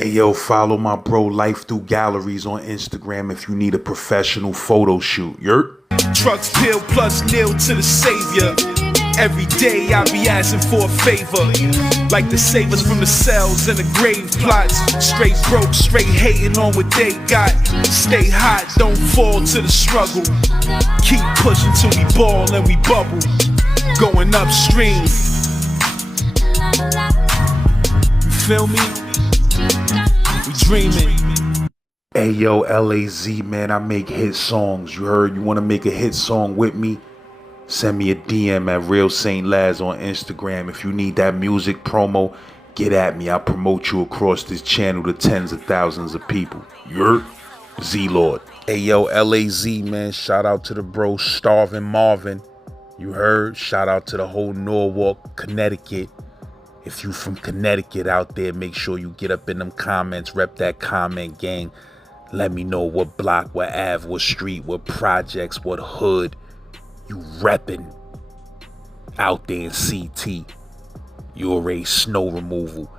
Hey yo, follow my bro Life Through Galleries on Instagram if you need a professional photo shoot. Yurt? Trucks pill plus nil to the savior. Every day I be asking for a favor, like the savers from the cells and the grave plots. Straight broke, straight hating on what they got. Stay hot, don't fall to the struggle. Keep pushing till we ball and we bubble. Going upstream. You feel me? We dreaming. Hey yo, LAZ, man, I make hit songs. You heard? You want to make a hit song with me? Send me a DM at Real Saint Laz on Instagram. If you need that music promo, get at me. I'll promote you across this channel to tens of thousands of people. You're Z-Lord. Hey yo, LAZ, man, shout out to the bro Starvin Marvin. You heard? Shout out to the whole Norwalk, Connecticut. If you from Connecticut out there, make sure you get up in them comments, rep that comment gang. Let me know what block, what Ave, what street, what projects, what hood you reppin' out there in CT. You already snow removal.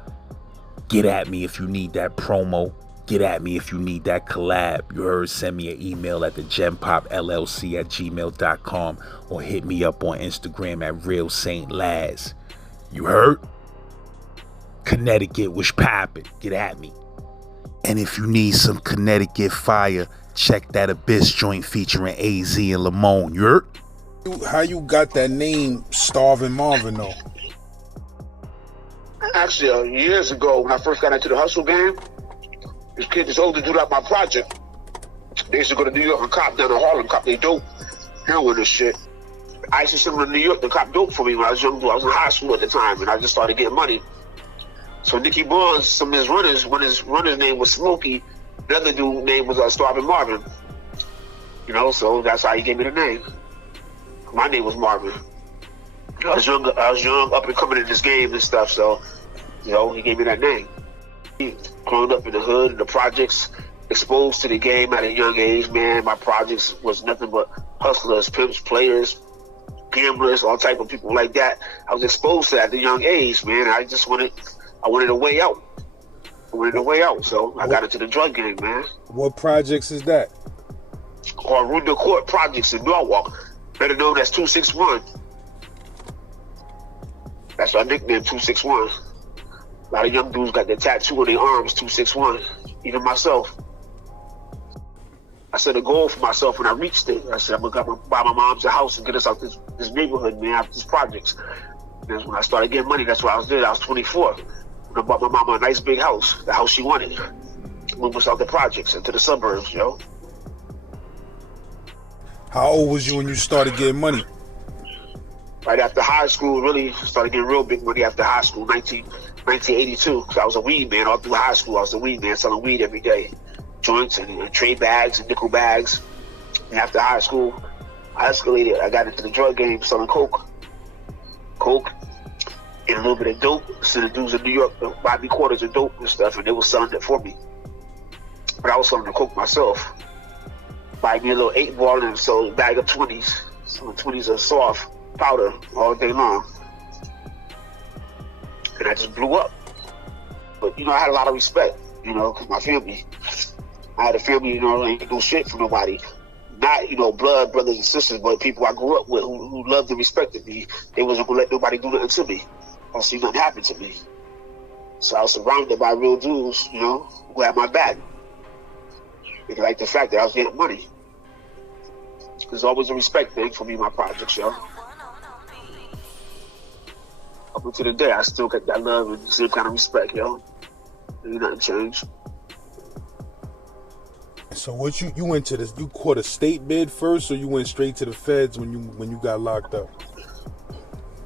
Get at me if you need that promo. Get at me if you need that collab. You heard? Send me an email at thegenpopllc@gmail.com or hit me up on Instagram at Real Saint Laz. You heard? Connecticut was poppin'. Get at me. And if you need some Connecticut fire, check that Abyss joint featuring AZ and Lamone. You heard? How you got that name, Starvin Marvin, though? Actually, years ago, when I first got into the hustle game, this older dude out my project, they used to go to New York and cop down in Harlem, cop they dope, heroin and shit. I used to send them to New York to cop dope for me when I was young. I was in high school at the time, and I just started getting money. So Nicky Barnes, some of his runners, when his runner's name was Smokey, the other dude's name was Starvin Marvin. You know, so that's how he gave me the name. My name was Marvin. I was young, up and coming in this game and stuff, so, you know, he gave me that name. Growing up in the hood, in the projects, exposed to the game at a young age, man. My projects was nothing but hustlers, pimps, players, gamblers, all type of people like that. I was exposed to that at a young age, man. I wanted a way out. So I got into the drug game, man. What projects is that? Runda Court Projects in Norwalk, better known as 261. That's our nickname, 261. A lot of young dudes got their tattoo on their arms, 261. Even myself. I set a goal for myself when I reached it. I said, I'm going to buy my mom's a house and get us out this neighborhood, man, out these projects. And that's when I started getting money. That's what I was doing. I was 24. When I bought my mama a nice big house, the house she wanted. Moved us out the projects into the suburbs, yo. How old was you when you started getting money? Right after high school, really started getting real big money after high school, 1982. Because I was a weed man all through high school. I was a weed man selling weed every day. Joints and trade bags and nickel bags. And after high school, I escalated. I got into the drug game selling coke and a little bit of dope. So the dudes in New York buy me quarters of dope and stuff, and they were selling it for me. But I was selling the coke myself. Buy me a little 8-ball and so a bag of 20s. Some 20s of soft powder all day long. And I just blew up. But, you know, I had a lot of respect, you know, because my family. I had a family, you know, ain't no shit from nobody. Not, you know, blood brothers and sisters, but people I grew up with who loved and respected me. They wasn't going to let nobody do nothing to me. Or see nothing happen to me. So I was surrounded by real dudes, you know, who had my back. They liked the fact that I was getting money. There's always a respect thing for me in my projects, yo. Up until the day, I still got that love and the same kind of respect, yo. Ain't nothing changed. So what you went to this? You caught a state bid first, or you went straight to the feds when you got locked up?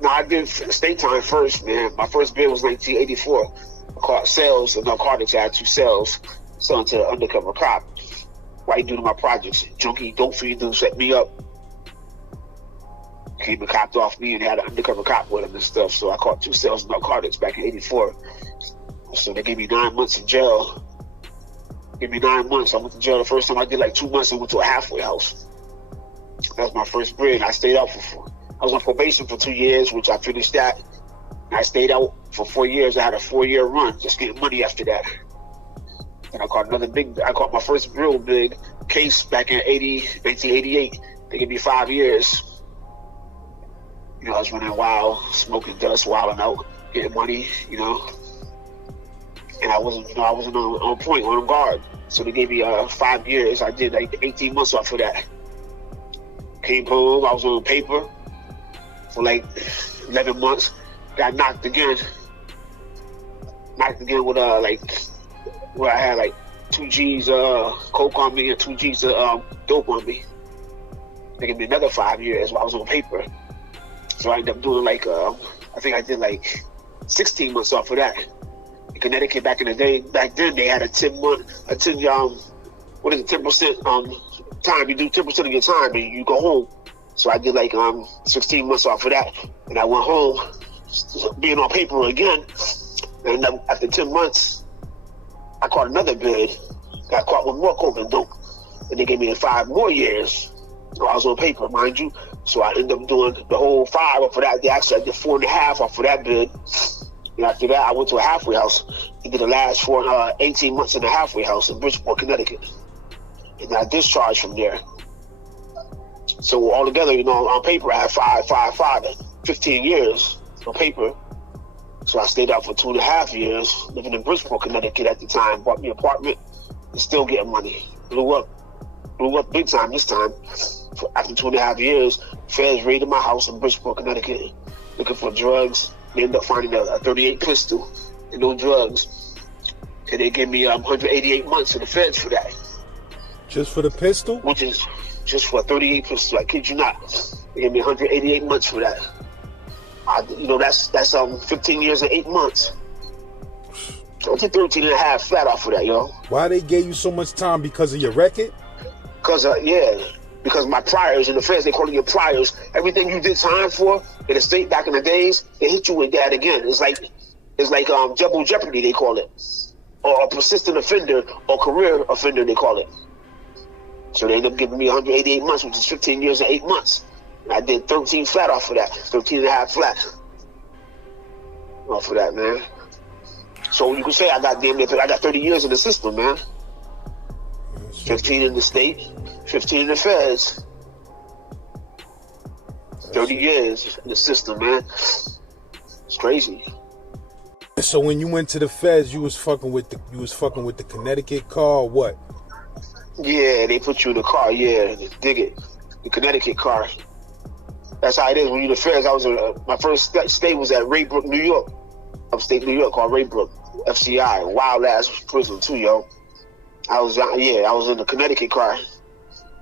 No, I did state time first, man. My first bid was 1984. I caught sales of narcotics. I had 2 sales selling to an undercover cop. White dude in my projects, junkie, dope fiend dude set me up. Came and copped off me and had an undercover cop with him and stuff. So I caught 2 sales of narcotics back in 84. So they gave me 9 months in jail. Gave me 9 months. I went to jail the first time. I did like 2 months and went to a halfway house. That was my first bid. I stayed out I was on probation for 2 years, which I finished that. And I stayed out for 4 years. I had a 4-year run, just getting money after that. And I caught my first real big case back in 1988. They gave me 5 years. You know, I was running wild, smoking dust, wilding out, getting money, you know. And I wasn't on point, on guard. So they gave me 5 years. I did like 18 months off of that. Came home, I was on paper for like 11 months. Got knocked again. With where I had like 2 G's coke on me and 2 G's dope on me. They gave me another 5 years while I was on paper. So I ended up doing like I think I did like 16 months off of that. In Connecticut back in the day, back then they had a 10% time. You do 10% of your time and you go home. So I did like 16 months off of that, and I went home, being on paper again. And after 10 months, I caught another bid. Got caught with more coke and dope, and they gave me 5 more years. So I was on paper, mind you. So I ended up doing the whole 5 off of that. Actually, I did 4.5 off of that bid. And after that, I went to a halfway house and did the last 18 months in a halfway house in Bridgeport, Connecticut. And I discharged from there. So altogether, you know, on paper, I had 15 years on paper. So I stayed out for 2.5 years, living in Bridgeport, Connecticut at the time. Bought me an apartment and still getting money. Blew up big time this time. After 2.5 years, feds raided my house in Bridgeport, Connecticut, looking for drugs. They ended up finding a 38 pistol and no drugs. And they gave me 188 months in the feds for that. Just for the pistol? Which is just for a 38 pistol. I kid you not. They gave me 188 months for that. That's 15 years and 8 months. So I did 13 and a half flat off of that, yo. Why they gave you so much time? Because of your record? Because my priors in the feds, they call it your priors. Everything you did time for in the state back in the days, they hit you with that again. It's like double jeopardy, they call it. Or a persistent offender or career offender, they call it. So they ended up giving me 188 months, which is 15 years and 8 months. And I did 13 flat off of that, 13 and a half flat off of that, man. So you can say I got 30 years in the system, man. 15 in the state, 15 in the feds. 30 years in the system, man. It's crazy. So when you went to the feds, you was fucking with the Connecticut car or what? Yeah, they put you in the car. Yeah, dig it. The Connecticut car. That's how it is when you the feds. My first stay was at Raybrook, New York, upstate New York, called Raybrook, FCI, wild ass prison too, yo. I was in the Connecticut car.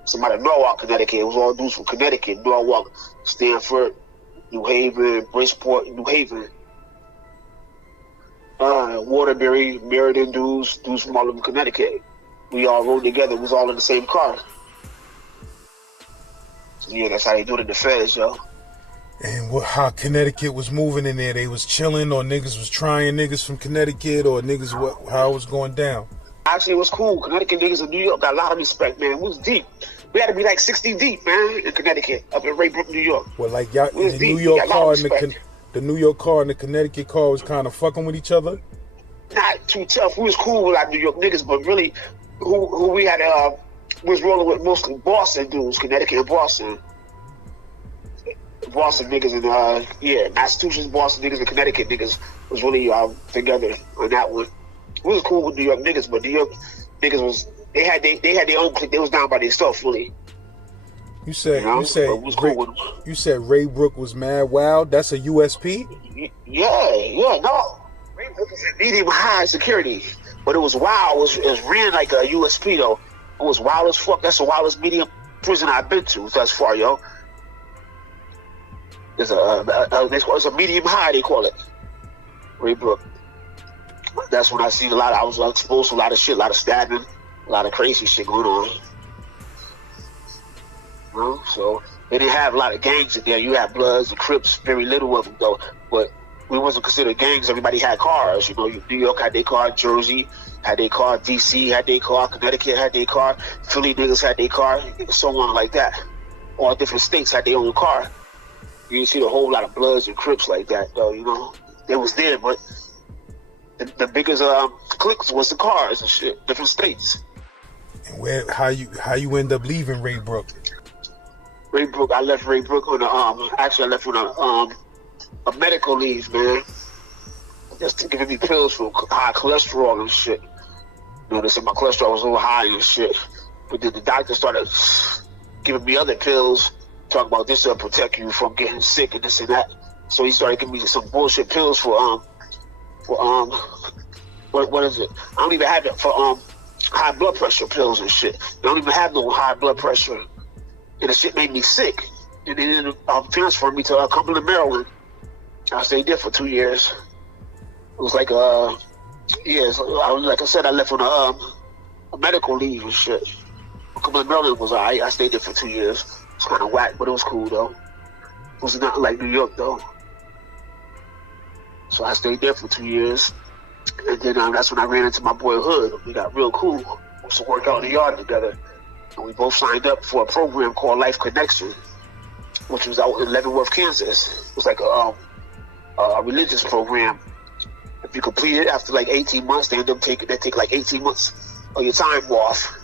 Some out of Norwalk, Connecticut. It was all dudes from Connecticut, Norwalk, Stanford, New Haven, Bridgeport, New Haven. Waterbury, Meriden dudes from all of Connecticut. We all rode together. We was all in the same car. So yeah, that's how they do it in the feds, yo. And how Connecticut was moving in there? They was chilling, or niggas was trying niggas from Connecticut, or how it was going down? Actually, it was cool. Connecticut niggas in New York got a lot of respect, man. It was deep. We had to be like 60 deep, man, in Connecticut, up in Raybrook, New York. Well, like y'all, the New York car and the New York car and the Connecticut car was kind of fucking with each other? Not too tough. We was cool with our New York niggas, but really, who we had was rolling with mostly Boston dudes, Connecticut and Boston. Boston niggas and Massachusetts, Boston niggas and Connecticut niggas was really together on that one. We was cool with New York niggas, but New York niggas they had their own clique. They was down by themselves, really. You said Raybrook was mad wild. That's a USP? Yeah, no. Raybrook was at medium high security, but it was wild. It was ran like a USP though. It was wild as fuck. That's the wildest medium prison I've been to thus far, yo. It's a medium high, they call it. Raybrook. That's when I seen a lot. I was exposed to a lot of shit, a lot of stabbing, a lot of crazy shit going on. You know? So they didn't have a lot of gangs in there. You had Bloods and Crips, very little of them though. But we wasn't considered gangs. Everybody had cars. You know, New York had their car, Jersey had their car, DC had their car, Connecticut had their car, Philly niggas had their car, so on like that. All different states had their own car. You didn't see a whole lot of Bloods and Crips like that though. You know, they was there, but the biggest cliques was the cars and shit, different states. And how you end up leaving Raybrook? Raybrook, I left Raybrook on I left on a medical leave, man. Just giving me pills for high cholesterol and shit. You know, they said my cholesterol was a little high and shit. But then the doctor started giving me other pills, talking about this will protect you from getting sick and this and that. So he started giving me some bullshit pills for what is it? I don't even have it for high blood pressure pills and shit. I don't even have no high blood pressure. And the shit made me sick. And they ended up transferring me to Cumberland, Maryland. I stayed there for 2 years. It was like like I said, I left on a medical leave and shit. Cumberland, Maryland was alright. I stayed there for 2 years. It's kind of whack, but it was cool though. It was nothing like New York though. So I stayed there for 2 years. And then that's when I ran into my boy Hood. We got real cool. We used to work out in the yard together. And we both signed up for a program called Life Connection, which was out in Leavenworth, Kansas. It was like a religious program. If you complete it after like 18 months, they take like 18 months of your time off.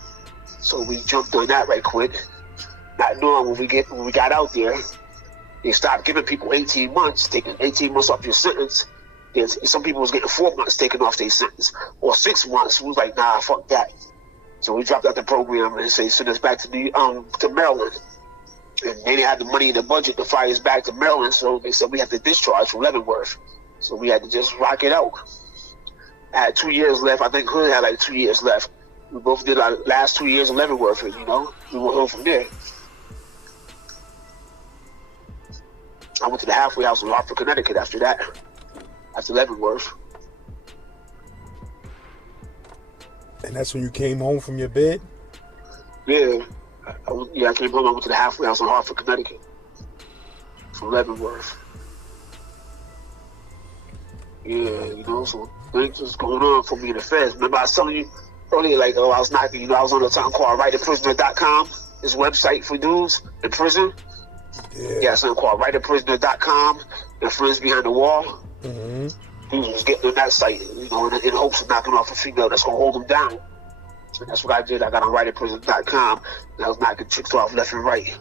So we jumped on that right quick. Not knowing when we got out there, they stopped giving people 18 months, taking 18 months off your sentence. Some people was getting 4 months taken off their sentence, or 6 months. We was like, nah, fuck that. So we dropped out the program and send us back to Maryland. And they didn't have the money in the budget to fly us back to Maryland, so they said we had to discharge from Leavenworth. So we had to just rock it out. I had 2 years left. I think Hood had like 2 years left. We both did our last 2 years in Leavenworth, and, you know, we went home from there. I went to the halfway house in Hartford, Connecticut after that, after Leavenworth. And that's when you came home from your bed? Yeah. I came home. I went to the halfway house in Hartford, Connecticut from Leavenworth. Yeah, you know, so things was going on for me in the feds. Remember I was telling you earlier, like, I was knocking, you know, I was on something called writeaprisoner.com, this website for dudes in prison. Yeah, something called writeaprisoner.com and Friends Behind the Wall. Mm-hmm. Dudes was getting on that site, you know, in hopes of knocking off a female that's going to hold them down. So that's what I did. I got on writeaprisoner.com and I was knocking chicks off left and right.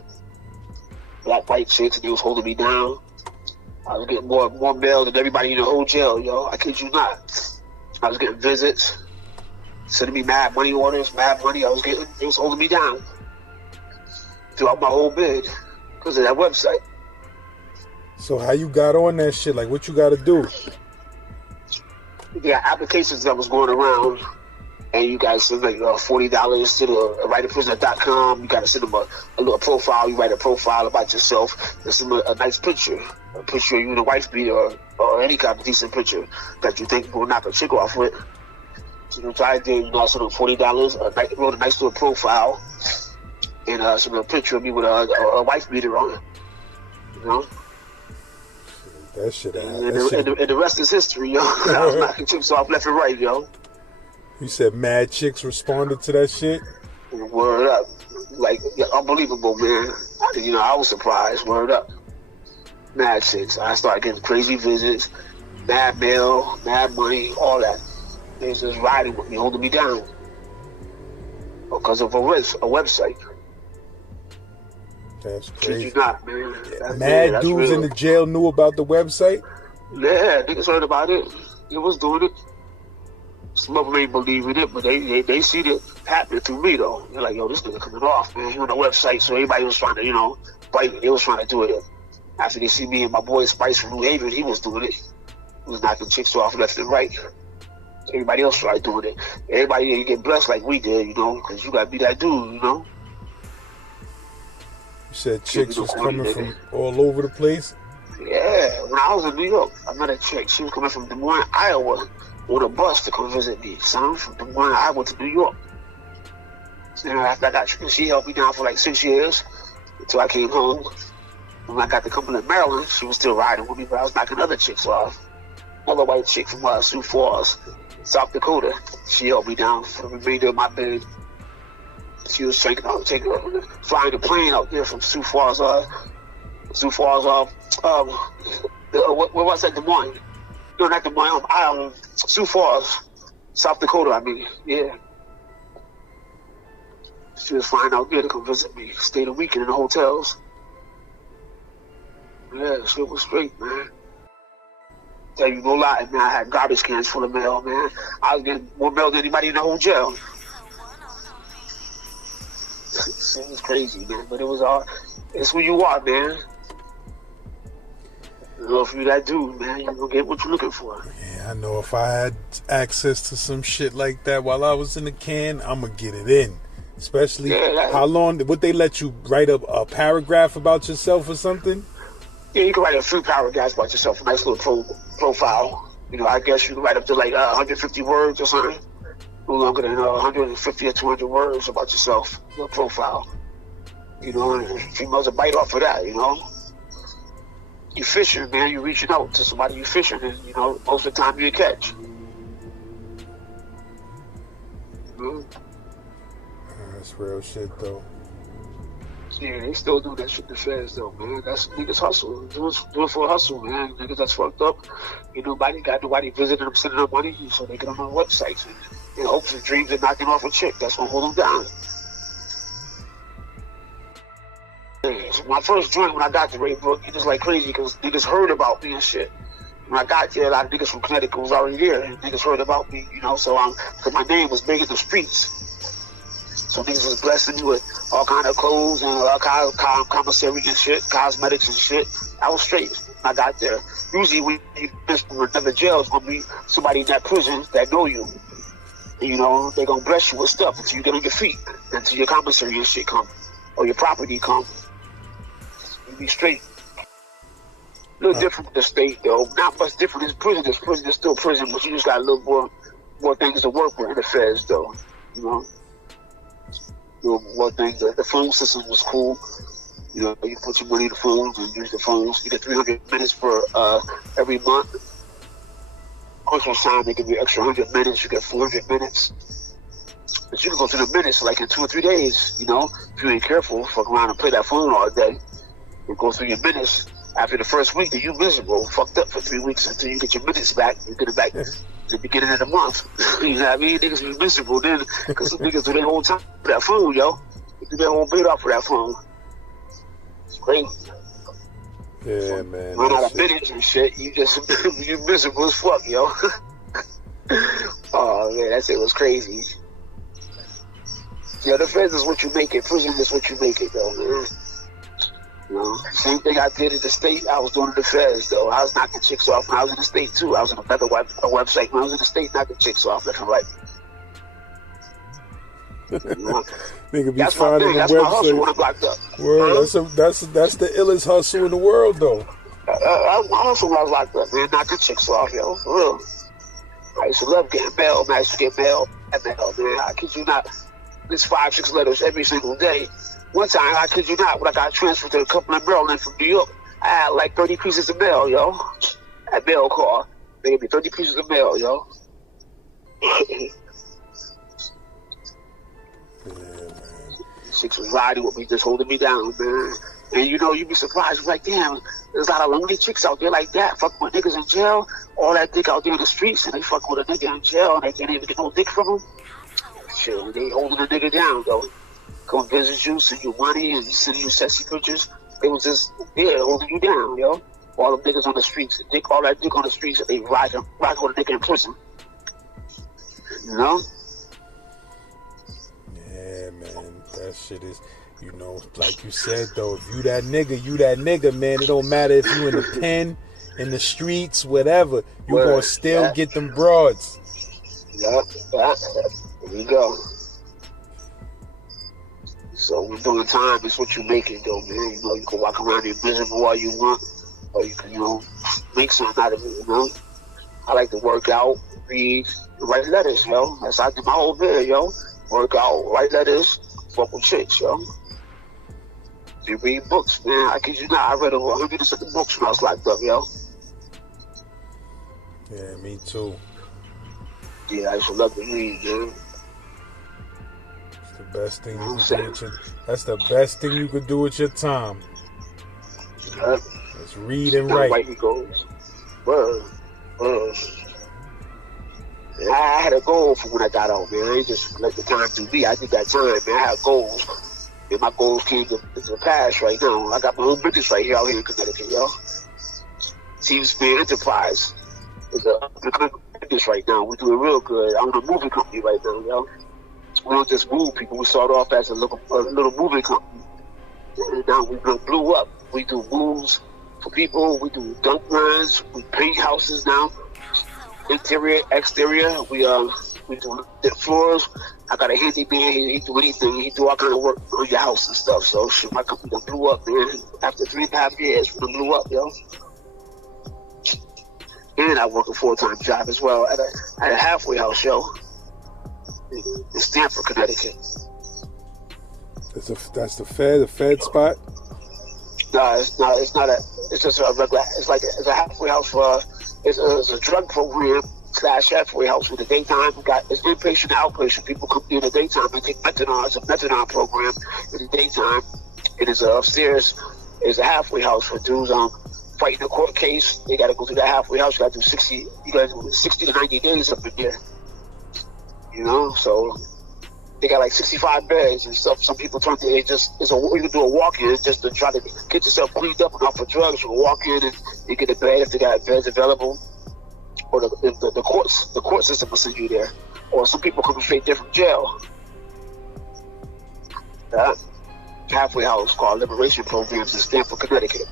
Black, white chicks, and they was holding me down. I was getting more mail than everybody in the whole jail, yo. I kid you not. I was getting visits, sending me mad money orders, mad money. It was holding me down throughout my whole bid because of that website. So how you got on that shit? Like, what you got to do? Yeah, applications that was going around, and you guys send like $40 to the writeaprisoner.com. You got to send them a little profile. You write a profile about yourself and send them a nice picture. A picture of you and a wife beater or any kind of decent picture that you think will knock a chick off with. So you try to do, you know, I sent them $40, wrote a nice little profile, and sent a picture of me with a wife beater on it. You know? That shit. And the rest is history, yo. I was knocking chicks off left and right, yo. You said mad chicks responded to that shit? Word up. Like, unbelievable, man. You know, I was surprised. Word up. Mad chicks. I started getting crazy visits, mad mail, mad money, all that. They was just riding with me, holding me down. Because of a website. That's Kid crazy. you not, man. Mad dudes in the jail knew about the website? Yeah, niggas heard about it. They was doing it. Some of them ain't believing it, but they see it happening through me, though. They're like, yo, this nigga coming off, man. He on the website, so everybody was trying to, you know, fight. They was trying to do it. After they see me and my boy Spice from New Haven, he was doing it. He was knocking chicks off left and right. Everybody else tried doing it. Everybody didn't get blessed like we did, you know, because you got to be that dude, you know. You said chicks was coming from all over the place? Yeah, when I was in New York, I met a chick. She was coming from Des Moines, Iowa, on a bus to come visit me. Son, from Des Moines, Iowa to New York. So after I got she held me down for like 6 years until I came home. When I got to Cumberland, Maryland, she was still riding with me, but I was knocking other chicks off. Another white chick from Sioux Falls, South Dakota. She held me down for the remainder of my bid. She was flying the plane out there from Sioux Falls. What was that? Des Moines? No, not Des Moines. Sioux Falls South Dakota, I mean, yeah. She was flying out there to come visit me. Stayed a weekend in the hotels. Yeah, shit was straight, man. Tell you no lie, man. I had garbage cans full of mail, man. I was getting more mail than anybody in the whole jail. It was crazy, man. But it was all. It's who you are, man. You know, if you that dude, man, you're gonna get what you're looking for. Yeah, I know if I had access to some shit like that while I was in the can, I'm gonna get it in. Especially, how long would they let you write a paragraph about yourself or something? Yeah, you can write a few paragraphs about yourself, a nice little profile. You know, I guess you can write up to like 150 words or something. No longer than 150 or 200 words about yourself, your profile. You know, and females will bite off of that, you know. You fishing, man, you reaching out to somebody you fishing, and, you know, most of the time you catch. Mm-hmm. That's real shit, though. Yeah, they still do that shit in the feds, though, man. That's niggas hustle. Do it for a hustle, man. Niggas that's fucked up. You know, nobody visiting them, sending them money, so they get them on websites. And hopes and dreams of knocking off a chick. That's gonna hold them down. Yeah, so my first joint when I got to Raybrook, it was like crazy because niggas heard about me and shit. When I got there, a lot of niggas from Connecticut was already there. And niggas heard about me, you know, so because my name was big in the streets. So niggas was blessing me with all kind of clothes and all kind of commissary and shit, cosmetics and shit. I was straight when I got there. Usually when you miss from another jail, it's gonna be somebody in that prison that know you. And, you know, they gonna bless you with stuff until you get on your feet, until your commissary and shit come, or your property come. You be straight. A little different from the state though. Not much different. It's prison. Prison is still prison, but you just got a little more things to work with in the feds though. You know. One thing, the phone system was cool. You know, you put your money in the phones and use the phones. You get 300 minutes for every month. Christmas time, they give you extra 100 minutes. You get 400 minutes. But you can go through the minutes like in 2 or 3 days. You know, if you ain't careful, fuck around and play that phone all day. You go through your minutes. After the first week, then you miserable, fucked up for 3 weeks until you get your minutes back. You get it back at the beginning of the month. You know what I mean? Niggas be miserable then because the niggas do their whole time for that phone, yo. They do their whole bit off for that phone. It's crazy. Yeah, man. Run out of minutes and shit. You miserable as fuck, yo. Oh man, that shit was crazy. Yeah, the feds is what you make it. Prison is what you make it, though, man. You know, same thing I did in the state, I was doing in the feds, though. I was knocking chicks off when I was in the state, too. I was on another website when I was in the state knocking chicks off left and right. You know? Nigga be That's my finding thing. the That's my hustle when website. I'm locked up. Word, that's the illest hustle in the world, though. That's my hustle when I was locked up, man. Knocking chicks off, yo. For real. I used to love getting mail, man. I used to get mail, man. I kid you not. It's 5-6 letters every single day. One time, I kid you not, when I got transferred to a company in Maryland from New York, I had like 30 pieces of mail, yo. At mail call. They gave me 30 pieces of mail, yo. Yeah, man. Chicks was riding with me, just holding me down, man. And you know, you'd be surprised. You're like, damn, there's a lot of lonely chicks out there like that, fucking with niggas in jail. All that dick out there in the streets, and they fucking with a nigga in jail, and they can't even get no dick from him. Shit, they holding a nigga down, though. Come visit you, send you money, and send you sexy pictures. They was just, holding you down, yo. All the niggas on the streets, all that dick on the streets, they ride with a nigga in prison. You know? Yeah, man. That shit is, you know, like you said, though, if you that nigga, man. It don't matter if you in the pen, in the streets, whatever. You gonna still get them broads. Yeah. There you go. So when doing time, it's what you make it, though, man. You know, you can walk around here miserable all you want, or you can, you know, make something out of it, you know. I like to work out, read, write letters, yo. That's how I do my whole day, yo. Work out, write letters, fuck with chicks, yo. You read books, man. I kid you not, I read over 100 something books when I was locked up, yo. Yeah, me too. Yeah, I used to love to read, man. The best thing you can do that's the best thing you could do with your time. It's read and write. He goes, word. And I had a goal for when I got out, man. I ain't just let the time do me. I did that time, man. I had goals. And my goals came to pass right now. I got my own business right here out here in Connecticut, yo. Team Spear Enterprise is a business right now. We're doing real good. I'm a moving company right now, yo. We don't just move people. We start off as a little moving company. And now we blew up. We do moves for people. We do dump runs. We paint houses now. Interior, exterior. We do the floors. I got a handyman. He do anything. He do all kind of work on your house and stuff. So shit, my company done blew up, man. After 3.5 years, we done blew up, yo. And I work a full-time job as well at a halfway house, yo, in Stamford, Connecticut. That's the Fed spot. No, it's not. It's just a regular. It's a halfway house for. It's a drug program / halfway house with the daytime. It's inpatient and outpatient. People come in the daytime and take methadone. It's a methadone program in the daytime. It is upstairs. It's a halfway house for dudes fighting a court case. They got to go through that halfway house. You got to do 60. You got to do 60 to 90 days up in there. You know, so they got like 65 beds and stuff. Some people turn to you can do a walk-in just to try to get yourself cleaned up and off of drugs. You can walk in and you get a bed if they got beds available, or the court system will send you there. Or some people come straight there from jail. Halfway house called Liberation Programs in Stamford, Connecticut.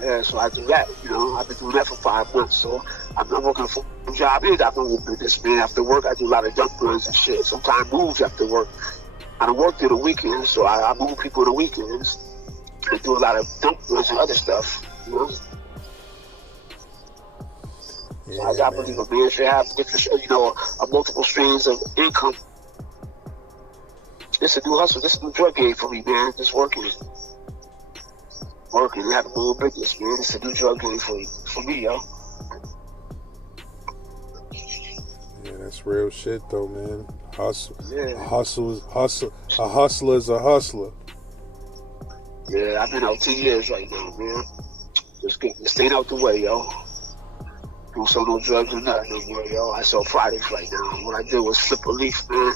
Yeah, so I do that, you know. I've been doing that for 5 months, so I'm working a full job and I'm doing business, man. After work, I do a lot of dump runs and shit. Sometimes moves after work. I don't work through the weekends, so I move people on the weekends and do a lot of dump runs and other stuff, you know. Yeah, so I believe a man should have different, you know, multiple streams of income. It's a new hustle. This is a new drug game for me, man. Just working and having a little business, man. It's a new drug game for me, yo. Yeah, that's real shit, though, man. Hustle. Yeah. A hustler is a hustler. Yeah, I've been out 10 years right now, man. Just staying out the way, yo. Don't sell no drugs or nothing no more, yo. I sell products right now. What I did was flip a leaf, man.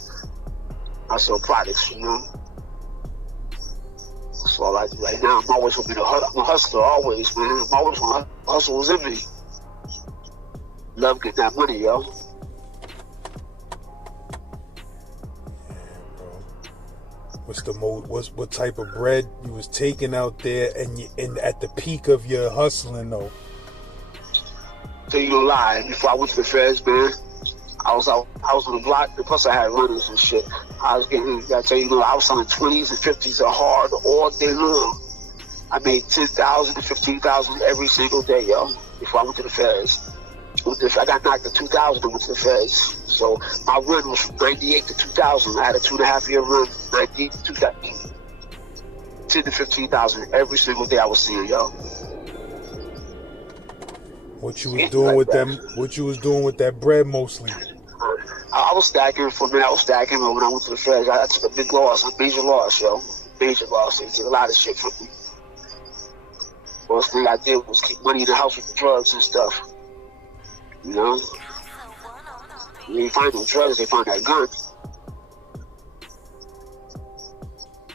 I sell products, you know. That's all I do right now. I'm always gonna be I'm a hustler, always, man. I'm always gonna hustle was in me. Love getting that money, yo. What type of bread you was taking out there and at the peak of your hustling though? Tell you no lie, before I went to the feds, man, I was on the block, and plus I had runners and shit. I was I was selling 20s and 50s of hard all day long. I made 10,000 to 15,000 every single day, yo, before I went to the feds. I got knocked to 2000 and went to the feds. So my run was from 98 to 2000. I had a 2.5 year run, 98 to 2000. 10 to 15,000 every single day I was seeing, yo. What you was doing with them? What you was doing with that bread mostly? I was stacking for a minute. I was stacking, but when I went to the feds, I took a big loss, a major loss, yo. Major loss. They took a lot of shit from me. First thing I did was keep money in the house with the drugs and stuff. You know? They didn't find no drugs, they found that gun.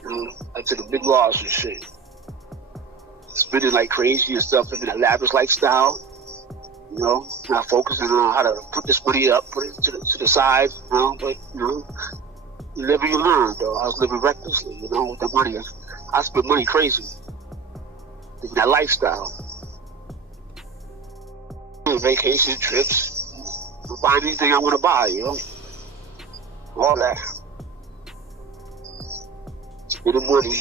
You know, I took a big loss and shit. Spending like crazy and stuff, living a lavish lifestyle. You know, not focusing on how to put this money up, put it to the side, you know, but, you know, you live and you learn, though. I was living recklessly, you know, with the money. I spent money crazy. Living that lifestyle. Vacation trips, buy anything I want to buy, you know, all that. Spending money.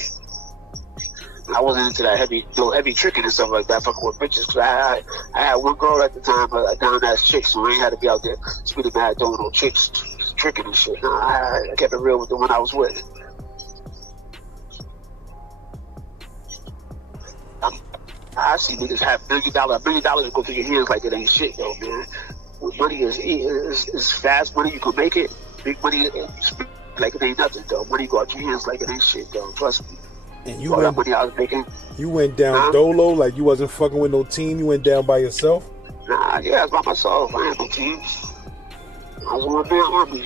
I wasn't into that heavy tricking and stuff like that, fucking with bitches, because I had one girl at the time, a down-ass chick, so I ain't had to be out there spending mad doing no chicks, tricking and shit. No, I kept it real with the one I was with. I see niggas have $1 million to go through your hands like it ain't shit, though, man. Money is fast money, you can make it. Big money, like it ain't nothing, though. Money go out your hands like it ain't shit, though. Trust me. And all that money I was making. You went down dolo, like you wasn't fucking with no team. You went down by yourself. Nah, yeah, I was by myself. I ain't no team. I was on my army.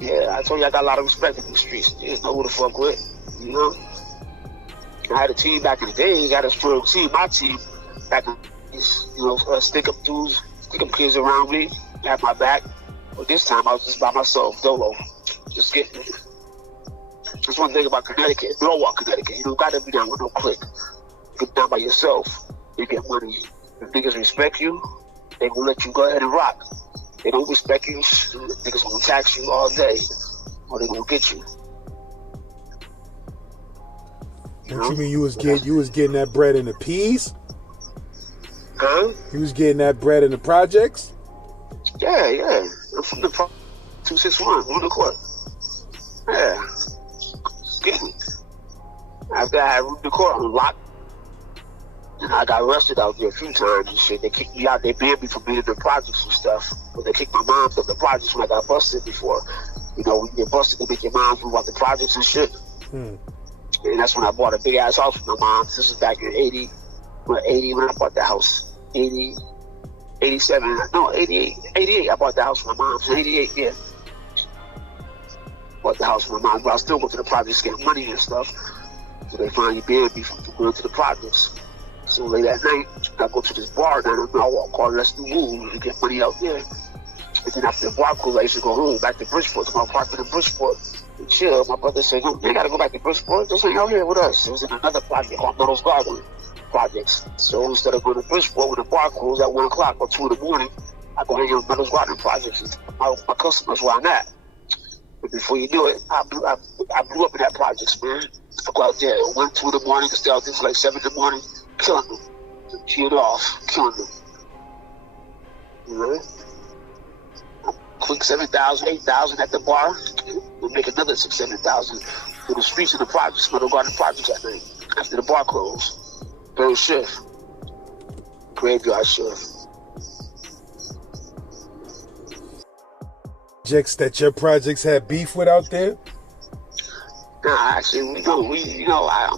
Yeah, I told you I got a lot of respect in the streets. You didn't know who to fuck with, you know. I had a team back in the day. I got a strong team. My team back in these, stick up dudes, stick up kids around me, had my back. But this time I was just by myself, dolo, just getting it. That's one thing about Connecticut, Norwalk, Connecticut. You don't gotta be down with no clique. You get down by yourself, you get money. If niggas respect you, they will let you go ahead and rock. They don't respect you, niggas gonna tax you all day, or they gonna get you. What you mean you was getting that bread in the peas? Huh? You was getting that bread in the projects? Yeah. I'm from the 261, on the court. Yeah. Just getting it. After I had the court on lock, and I got arrested out there a few times and shit. They kicked me out. They banned me from being in the projects and stuff. But they kicked my mom from the projects when I got busted before. You know, when you get busted, they make your mom move out the projects and shit. And that's when I bought a big ass house with my mom. This is back in 80 when I bought the house. 88. I bought the house with my mom. So 88, yeah. Bought the house with my mom. But I still go to the projects, get money and stuff. So they finally banned me from going to the projects. So late at night, I go to this bar down in Norwalk called Let's Do Move and get money out there. And then after the bar closed, I used to go home back to Bridgeport, to my apartment in Bridgeport, and chill. My brother said, "You ain't gotta go back to Bridgeport. Just hang out here with us." It was in another project called Meadows Garden Projects. So instead of going to Bridgeport when the bar closed at 1 o'clock or 2 in the morning, I go hang out in Meadows Garden Projects and my customers where I'm at. But before you knew it, I blew up in that projects, man. I go out there 1, 2 in the morning, stay out there till like 7 in the morning, killing them. Killing them. You know? Quick 7,000, 8,000 at the bar. We'll make another 6,000, 7,000 in the streets of the projects, Meadow Garden Projects at night. After the bar closed. Third shift. Graveyard shift. Projects that your projects had beef with out there? Nah, actually, I'm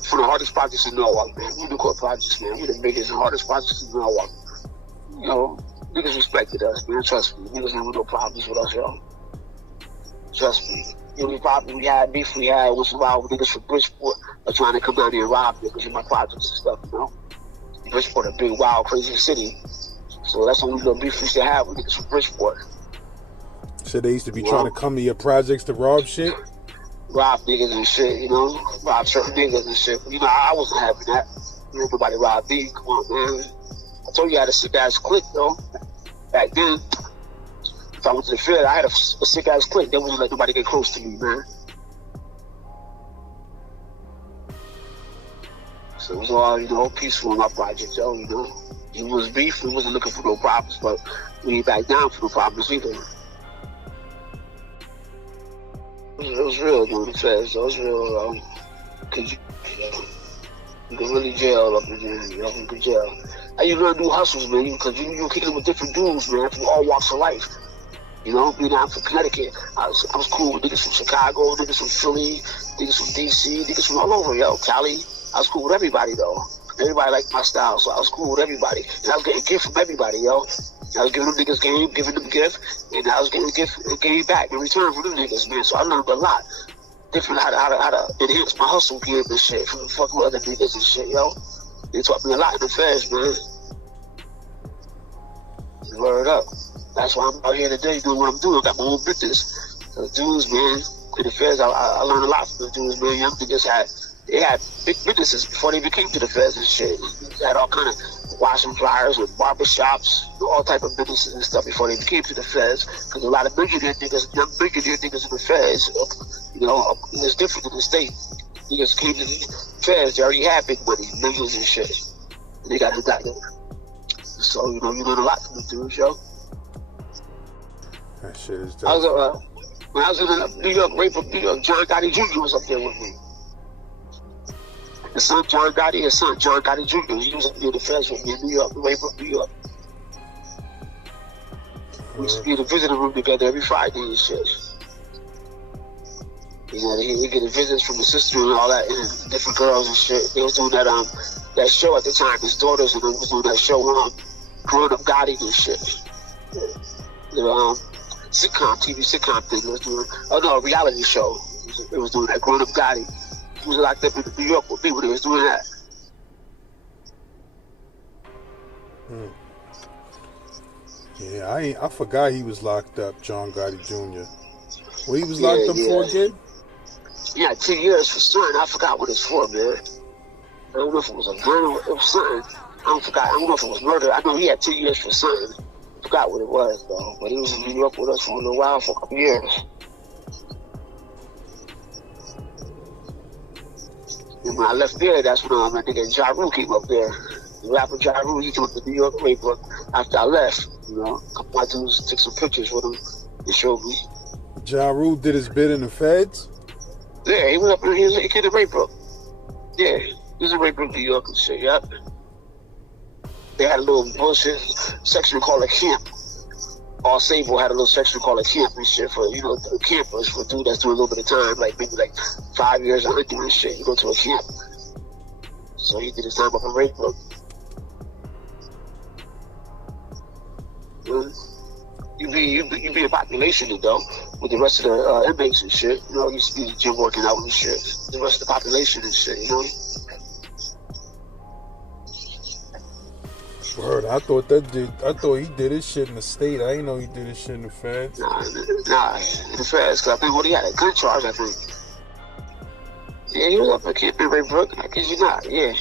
from the hardest projects in Norwalk, man. We the core projects, man. We the biggest and hardest projects in Norwalk. You know, niggas respected us, man. Trust me. Niggas never no problems with us, yo. Trust me. The only problem we had, beef we had, was about niggas from Bridgeport are trying to come down here and rob niggas in my projects and stuff, you know? Bridgeport, a big, wild, crazy city. So that's the only little beef we used to have with niggas from Bridgeport. So they used to be trying to come to your projects to rob shit? Rob niggas and shit, you know? Rob certain niggas and shit. You know, I wasn't having that. You know, nobody robbed me. Come on, man. I told you I had a sick-ass clique, though. Back then, if I went to the field, I had a sick-ass clique. They wouldn't let nobody get close to me, man. So it was all, peaceful in my project, yo, you know? It was beef. We wasn't looking for no problems, but we ain't back down for no problems either. It was real, dude. It was real, cause you can really jail up in there, you can jail. And you learn new hustles, man, because you're kicking with different dudes, man, from all walks of life. You know, being out from Connecticut, I was cool with niggas from Chicago, niggas from Philly, niggas from DC, niggas from all over, Cali. I was cool with everybody, though. Everybody liked my style, so I was cool with everybody. And I was getting gifts from everybody, I was giving them niggas game, giving them gift, and I was getting game back in return for them niggas, man. So I learned a lot. Different how to enhance my hustle game and shit, from fucking with other niggas and shit, They taught me a lot in the feds, man. Word up. That's why I'm out here today doing what I'm doing. I got my own business. So the dudes, man, in the feds, I learned a lot from the dudes, man. Young niggas had big businesses before they became to the feds and shit. They had all kind of washing dryers and barbershops, all type of businesses and stuff before they became to the feds. Because a lot of young millionaire niggas in the feds, it's different in the state. Niggas came to the feds, they already had big money, millions and shit. And they got indicted. So, you learn a lot from the dudes, That shit is dope. When I was in New York, John Gotti Jr. was up there with me. His son John Gotti Jr. He was up near the feds with me in New York, Raybrook, New York. We used to be in the visiting room together every Friday and shit. You know, they getting visits from the sister and all that, and different girls and shit. They was doing that show at the time. His daughters and them was doing that show Growing Up Gotti and shit. The sitcom, TV sitcom thing. They was doing, a reality show. It was doing that Growing Up Gotti. He was locked up in New York with me when they was doing that. Yeah, I forgot he was locked up, John Gotti Jr. What he was locked up for again? Yeah, 10 years for something. I forgot what it's for, man. I don't know if it was a gun or it was something. I don't know if it was murder. I know he had 2 years for something. I forgot what it was, though. But he was in New York with us for a little while, for a couple years. And when I left there, that's when my nigga Ja Rule came up there. The rapper Ja Rule, he came up to New York Raybrook after I left. You know, a couple of my dudes took some pictures with him and showed me. Ja Rule did his bid in the feds? Yeah, he was up in he came to Raybrook. Yeah, he was in Raybrook, New York and shit, yep. They had a little bullshit section called a camp. All Sable had a little section called a camp and shit for, campers, for dude that's doing a little bit of time, maybe 5 years under and shit. You go to a camp. So he did his time up in Raybrook. You be a population though, with the rest of the inmates and shit. You used to be in the gym working out and shit. The rest of the population and shit, Word, I thought he did his shit in the state. I didn't know he did his shit in the feds. Nah, in the feds, cause I think he had a gun charge, I think. Yeah, he was up at Camp in Raybrook, I kid you not, yeah.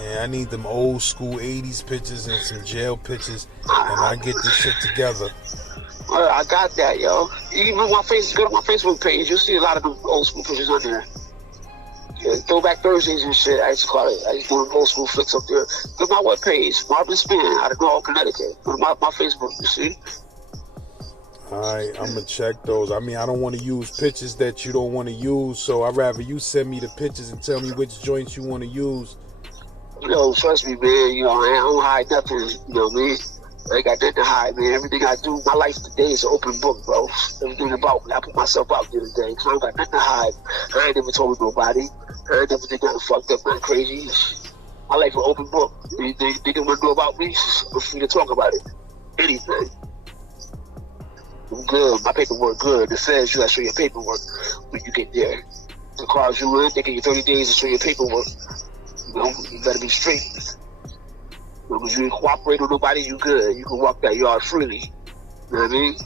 Yeah, I need them old school 80s pictures and some jail pictures, and I get this shit together. Well, I got that, yo. Even go to my Facebook page, you'll see a lot of them old school pictures on there. Yeah, Throwback Thursdays and shit, I used to call it. I used to do old school flicks up there. Go to my webpage, Marvin Spin, out of Norwalk, Connecticut. Go to my Facebook, you see? Alright, I'm gonna check those. I mean, I don't want to use pictures that you don't want to use, so I'd rather you send me the pictures and tell me which joints you want to use. Trust me, man, I don't hide nothing, you know what I mean? I ain't got nothing to hide, man. Everything I do, my life today is an open book, bro. Everything about me, I put myself out there today, because I don't got nothing to hide. I ain't never told nobody. I ain't never did nothing fucked up, nothing crazy. My life is an open book. Anything they want to know about me, I'm free to talk about it. Anything. I'm good. My paperwork good. The feds, you gotta show your paperwork when you get there. The cars you in, they give you 30 days to show your paperwork. You better be straight. As long as you ain't cooperate with nobody, you good. You can walk that yard freely. You know what I mean?